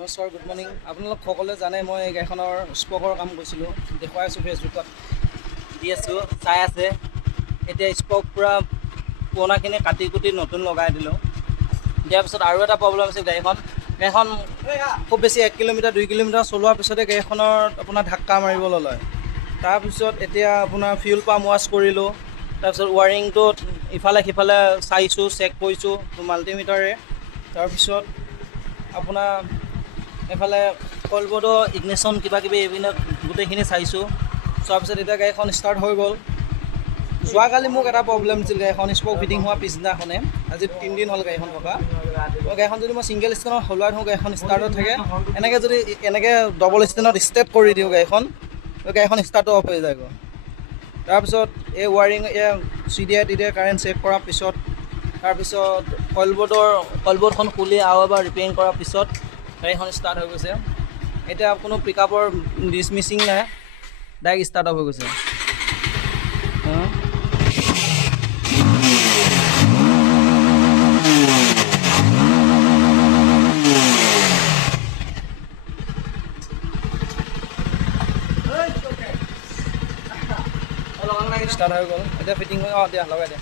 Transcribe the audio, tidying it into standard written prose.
নমস্কাৰ, good morning. আপোনালোক সকলোৱে জানে মই এই গাড়ীখনৰ স্পকৰ কাম কৰিছিলোঁ, দেখুৱাই আছোঁ ফেচবুকত দি আছোঁ, চাই আছে। এতিয়া স্পক পূৰা পুৰণাখিনি কাটি কুটি নতুন লগাই দিলোঁ। দিয়াৰ পিছত আৰু এটা প্ৰব্লেম আছিল, গাড়ীখন খুব বেছি 1 কিলোমিটাৰ 2 কিলোমিটাৰ চলোৱাৰ পিছতে গাড়ীখনৰ আপোনাৰ ঢাক্কা মাৰিবলৈ লয়। তাৰপিছত এতিয়া আপোনাৰ ফিউল পাম্প ৱাছ কৰিলোঁ, তাৰপিছত ৱাৰিংটো ইফালে সিফালে চাইছোঁ, চেক কৰিছোঁ মাল্টিমিটাৰে। তাৰপিছত আপোনাৰ এইফালে কইলবোৰ্ডৰ ইগনিশ্যন কিবাকিবি এইবিলাক গোটেইখিনি চাইছোঁ। চোৱাৰ পিছত এতিয়া গাড়ীখন ষ্টাৰ্ট হৈ গ'ল। যোৱাকালি মোক এটা প্ৰব্লেম আছিল, গাড়ীখন স্পক ফিটিং হোৱাৰ পিছদিনাখনে, আজি 3 দিন হ'ল গাড়ীখন থকা। গাড়ীখন যদি মই ছিংগল ষ্টেণ্ডত সলোৱাই থওঁ, গাড়ীখন ষ্টাৰ্টত থাকে। যদি এনেকৈ ডবল ষ্টেণ্ডত ষ্টেপ কৰি দিওঁ গাড়ীখন ষ্টাৰ্টটো অফ হৈ যায়গৈ। তাৰপিছত এই ৱাৰিং চিডিয়াই টিডিয়াই কাৰেণ্ট চেক কৰাৰ পিছত, তাৰপিছত কইলবোৰ্ডখন খুলি আৰু এবাৰ ৰিপেয়াৰিং কৰাৰ পিছত গাড়ীখন ষ্টাৰ্ট হৈ গৈছে। এতিয়া কোনো পিকআপৰ ডিছমিচিং নাই, ডাইৰেক্ট ষ্টাৰ্ট অফ হৈ গৈছে। ষ্টাৰ্ট হৈ গ'ল, এতিয়া ফিটিং হৈ দিয়া লগাই দিয়া।